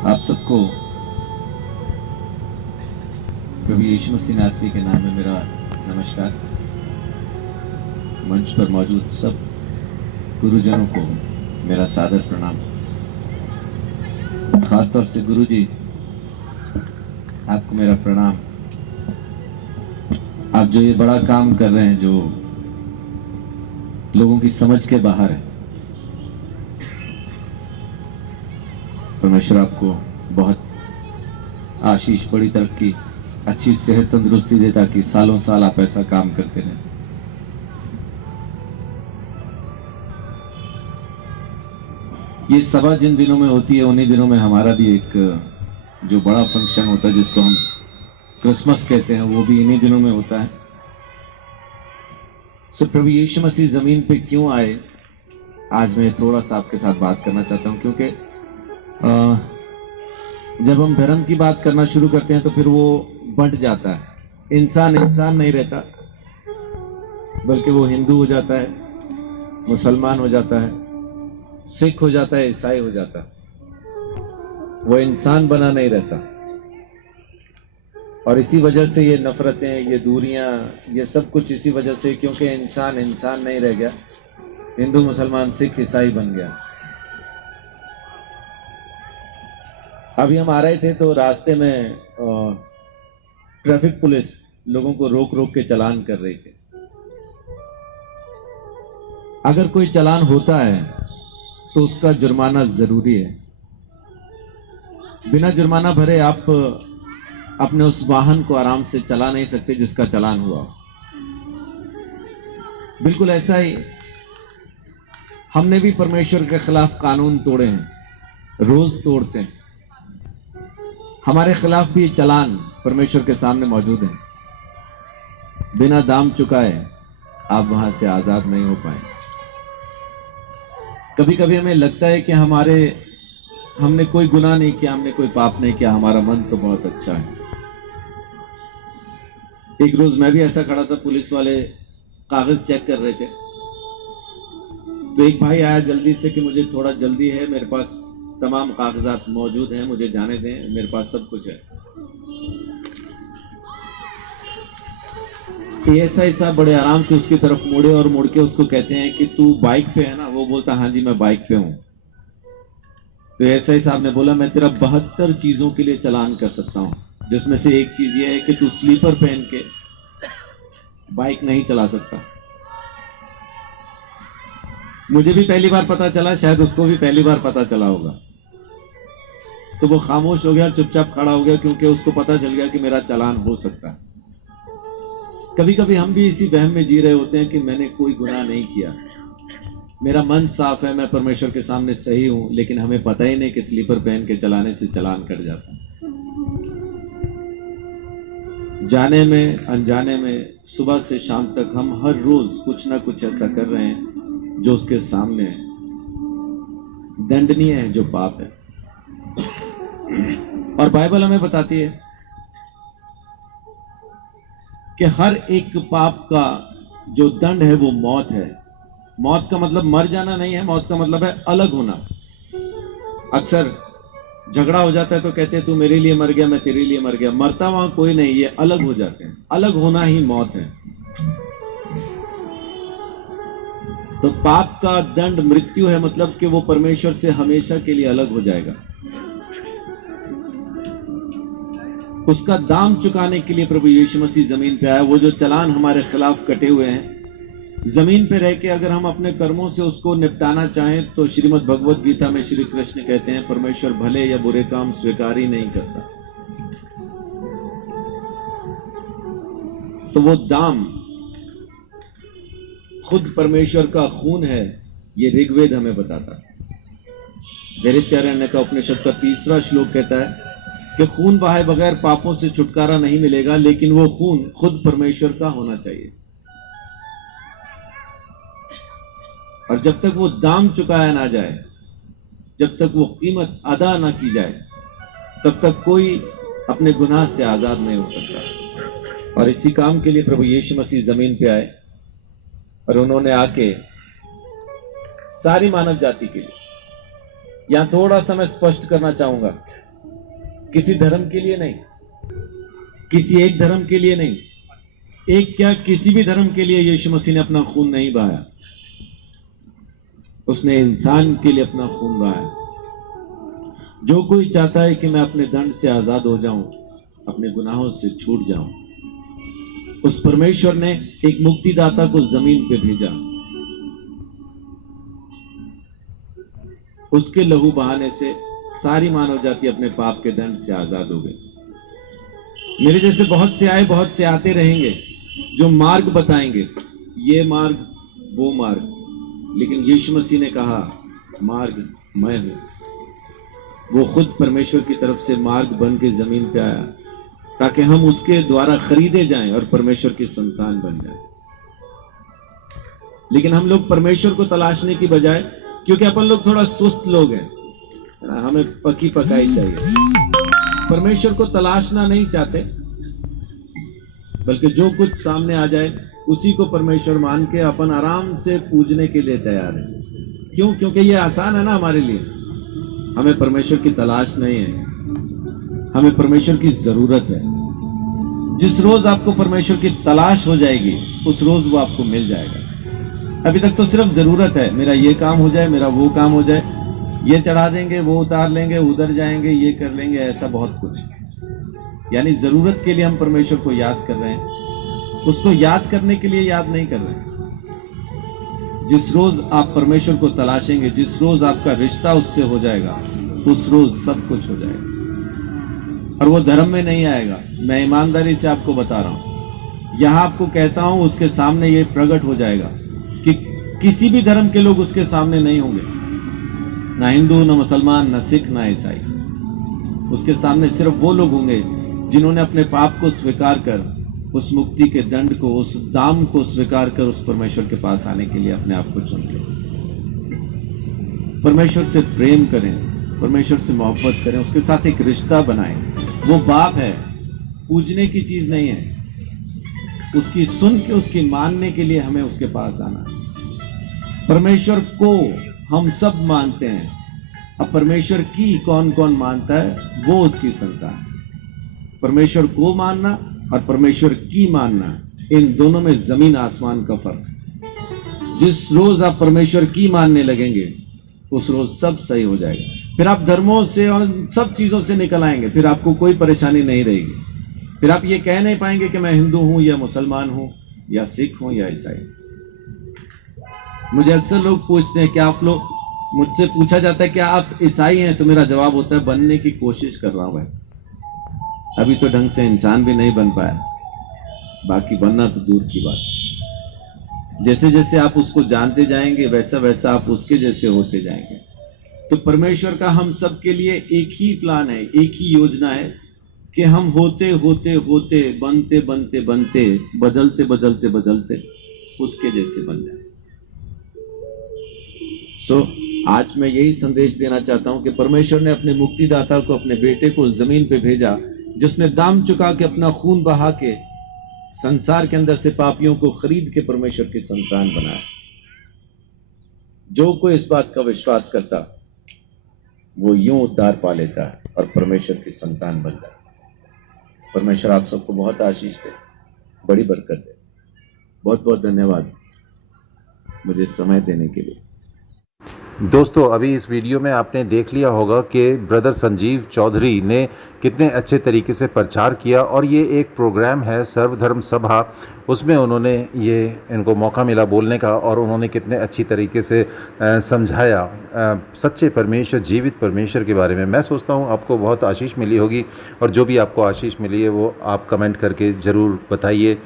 आप सबको प्रभु यीशु मसीह नासरी के नाम में मेरा नमस्कार। मंच पर मौजूद सब गुरुजनों को मेरा सादर प्रणाम। खासतौर से गुरुजी, आपको मेरा प्रणाम। आप जो ये बड़ा काम कर रहे हैं, जो लोगों की समझ के बाहर है, परमेश्वर आपको बहुत आशीष, बड़ी तरक्की, अच्छी सेहत, तंदुरुस्ती दे, ताकि सालों साल आप ऐसा काम करते रहें। ये सभा जिन दिनों में होती है, उन्हीं दिनों में हमारा भी एक जो बड़ा फंक्शन होता है, जिसको हम क्रिसमस कहते हैं, वो भी इन्हीं दिनों में होता है। सो प्रभु यीशु मसीह जमीन पे क्यों आए, आज मैं थोड़ा सा आपके साथ बात करना चाहता हूं, क्योंकि जब हम धर्म की बात करना शुरू करते हैं तो फिर वो बंट जाता है। इंसान इंसान नहीं रहता, बल्कि वो हिंदू हो जाता है, मुसलमान हो जाता है, सिख हो जाता है, ईसाई हो जाता है। वो इंसान बना नहीं रहता। और इसी वजह से ये नफरतें, ये दूरियां, ये सब कुछ इसी वजह से, क्योंकि इंसान इंसान नहीं रह गया, हिंदू मुसलमान सिख ईसाई बन गया। अभी हम आ रहे थे तो रास्ते में ट्रैफिक पुलिस लोगों को रोक रोक के चालान कर रही थी। अगर कोई चालान होता है तो उसका जुर्माना जरूरी है। बिना जुर्माना भरे आप अपने उस वाहन को आराम से चला नहीं सकते जिसका चालान हुआ। बिल्कुल ऐसा ही हमने भी परमेश्वर के खिलाफ कानून तोड़े हैं, रोज तोड़ते हैं। हमारे खिलाफ भी चालान परमेश्वर के सामने मौजूद है। बिना दाम चुकाए आप वहां से आजाद नहीं हो पाए। कभी कभी हमें लगता है कि हमने कोई गुनाह नहीं किया, हमने कोई पाप नहीं किया, हमारा मन तो बहुत अच्छा है। एक रोज मैं भी ऐसा खड़ा था, पुलिस वाले कागज चेक कर रहे थे, तो एक भाई आया जल्दी से कि मुझे थोड़ा जल्दी है, मेरे पास तमाम कागजात मौजूद हैं, मुझे जाने दें, मेरे पास सब कुछ है। एएसआई साहब बड़े आराम से उसकी तरफ मुड़े और मुड़ के उसको कहते हैं कि तू बाइक पे है ना? वो बोलता हाँ जी मैं बाइक पे हूं। तो एएसआई साहब ने बोला मैं तेरा 72 चीजों के लिए चालान कर सकता हूं, जिसमें से एक चीज यह है कि तू स्लीपर पहन के बाइक नहीं चला सकता। मुझे भी पहली बार पता चला, शायद उसको भी पहली बार पता चला होगा। तो वो खामोश हो गया, चुपचाप खड़ा हो गया, क्योंकि उसको पता चल गया कि मेरा चालान हो सकता है। कभी कभी हम भी इसी वहम में जी रहे होते हैं कि मैंने कोई गुनाह नहीं किया, मेरा मन साफ है, मैं परमेश्वर के सामने सही हूं, लेकिन हमें पता ही नहीं कि स्लीपर पहन के चलाने से चालान कट जाता है। जाने में अनजाने में सुबह से शाम तक हम हर रोज कुछ ना कुछ ऐसा कर रहे हैं जो उसके सामने दंडनीय है, जो पाप है। और बाइबल हमें बताती है कि हर एक पाप का जो दंड है वो मौत है। मौत का मतलब मर जाना नहीं है, मौत का मतलब है अलग होना। अक्सर झगड़ा हो जाता है तो कहते हैं तू मेरे लिए मर गया, मैं तेरे लिए मर गया। मरता वहां कोई नहीं, ये अलग हो जाते हैं। अलग होना ही मौत है। तो पाप का दंड मृत्यु है, मतलब कि वो परमेश्वर से हमेशा के लिए अलग हो जाएगा। उसका दाम चुकाने के लिए प्रभु यीशु मसीह जमीन पे आया। वो जो चालान हमारे खिलाफ कटे हुए हैं, जमीन पे रह के अगर हम अपने कर्मों से उसको निपटाना चाहें तो श्रीमद् भगवत गीता में श्री कृष्ण कहते हैं परमेश्वर भले या बुरे काम स्वीकार ही नहीं करता। तो वो दाम खुद परमेश्वर का खून है, ये ऋग्वेद हमें बताता है। दैत्यारण्य का उपनिषद का 3रा श्लोक कहता है कि खून बहाए बगैर पापों से छुटकारा नहीं मिलेगा, लेकिन वो खून खुद परमेश्वर का होना चाहिए। और जब तक वो दाम चुकाया ना जाए, जब तक वो कीमत अदा ना की जाए, तब तक कोई अपने गुनाह से आजाद नहीं हो सकता। और इसी काम के लिए प्रभु यीशु मसीह जमीन पे आए, और उन्होंने आके सारी मानव जाति के लिए, यहां थोड़ा सा मैं स्पष्ट करना चाहूंगा किसी धर्म के लिए नहीं, किसी एक धर्म के लिए नहीं, एक क्या किसी भी धर्म के लिए यीशु मसीह ने अपना खून नहीं बहाया। उसने इंसान के लिए अपना खून बहाया। जो कोई चाहता है कि मैं अपने दंड से आजाद हो जाऊं, अपने गुनाहों से छूट जाऊं, उस परमेश्वर ने एक मुक्तिदाता को जमीन पे भेजा। उसके लहू बहाने से सारी मानव जाति अपने पाप के दंड से आजाद हो गई। मेरे जैसे बहुत से आए, बहुत से आते रहेंगे जो मार्ग बताएंगे, ये मार्ग वो मार्ग, लेकिन यीशु मसीह ने कहा मार्ग मैं हूं। वो खुद परमेश्वर की तरफ से मार्ग बन के जमीन पे आया ताकि हम उसके द्वारा खरीदे जाएं और परमेश्वर की संतान बन जाएं। लेकिन हम लोग परमेश्वर को तलाशने की बजाय, क्योंकि अपन लोग थोड़ा सुस्त लोग हैं, हमें पकी पकाई चाहिए, परमेश्वर को तलाशना नहीं चाहते, बल्कि जो कुछ सामने आ जाए उसी को परमेश्वर मान के अपन आराम से पूजने के लिए तैयार है। क्यों? क्योंकि ये आसान है ना हमारे लिए। हमें परमेश्वर की तलाश नहीं है, हमें परमेश्वर की जरूरत है। जिस रोज आपको परमेश्वर की तलाश हो जाएगी, उस रोज वो आपको मिल जाएगा। अभी तक तो सिर्फ जरूरत है, मेरा ये काम हो जाए, मेरा वो काम हो जाए, ये चढ़ा देंगे, वो उतार लेंगे, उधर जाएंगे, ये कर लेंगे, ऐसा बहुत कुछ। यानी जरूरत के लिए हम परमेश्वर को याद कर रहे हैं, उसको याद करने के लिए याद नहीं कर रहे हैं। जिस रोज आप परमेश्वर को तलाशेंगे, जिस रोज आपका रिश्ता उससे हो जाएगा, उस रोज सब कुछ हो जाएगा। और वो धर्म में नहीं आएगा, मैं ईमानदारी से आपको बता रहा हूं, यहां आपको कहता हूं, उसके सामने ये प्रकट हो जाएगा कि किसी भी धर्म के लोग उसके सामने नहीं होंगे, ना हिंदू, ना मुसलमान, ना सिख, ना ईसाई। उसके सामने सिर्फ वो लोग होंगे जिन्होंने अपने पाप को स्वीकार कर, उस मुक्ति के दंड को, उस दाम को स्वीकार कर उस परमेश्वर के पास आने के लिए अपने आप को चुन लिया। परमेश्वर से प्रेम करें, परमेश्वर से मोहब्बत करें, उसके साथ एक रिश्ता बनाएं। वो बाप है, पूजने की चीज नहीं है। उसकी सुन के, उसकी मानने के लिए हमें उसके पास आना। परमेश्वर को हम सब मानते हैं, अब परमेश्वर की कौन कौन मानता है, वो उसकी संतान। परमेश्वर को मानना और परमेश्वर की मानना, इन दोनों में जमीन आसमान का फर्क। जिस रोज आप परमेश्वर की मानने लगेंगे, उस रोज सब सही हो जाएगा। फिर आप धर्मों से और सब चीजों से निकल आएंगे, फिर आपको कोई परेशानी नहीं रहेगी। फिर आप ये कह नहीं पाएंगे कि मैं हिंदू हूं या मुसलमान हूं या सिख हूं या ईसाई। मुझे अक्सर लोग पूछते हैं कि आप लोग, मुझसे पूछा जाता है कि आप ईसाई हैं, तो मेरा जवाब होता है बनने की कोशिश कर रहा हूं भाई। अभी तो ढंग से इंसान भी नहीं बन पाया, बाकी बनना तो दूर की बात। जैसे जैसे आप उसको जानते जाएंगे, वैसा वैसा आप उसके जैसे होते जाएंगे। तो परमेश्वर का हम सब के लिए एक ही प्लान है, एक ही योजना है कि हम होते होते होते, बनते बनते बनते, बदलते बदलते बदलते उसके जैसे बन जाए। आज मैं यही संदेश देना चाहता हूं कि परमेश्वर ने अपने मुक्तिदाता को, अपने बेटे को जमीन पे भेजा, जिसने दाम चुका के, अपना खून बहा के संसार के अंदर से पापियों को खरीद के परमेश्वर की संतान बनाया। जो कोई इस बात का विश्वास करता, वो यूं उद्धार पा लेता है और परमेश्वर की संतान बन जाता। परमेश्वर आप सबको बहुत आशीष दे, बड़ी बरकत दे। बहुत बहुत धन्यवाद मुझे समय देने के लिए। दोस्तों, अभी इस वीडियो में आपने देख लिया होगा कि ब्रदर संजीव चौधरी ने कितने अच्छे तरीके से प्रचार किया, और ये एक प्रोग्राम है सर्वधर्म सभा, उसमें उन्होंने ये इनको मौका मिला बोलने का, और उन्होंने कितने अच्छी तरीके से समझाया सच्चे परमेश्वर, जीवित परमेश्वर के बारे में। मैं सोचता हूँ आपको बहुत आशीष मिली होगी, और जो भी आपको आशीष मिली है वो आप कमेंट करके ज़रूर बताइए।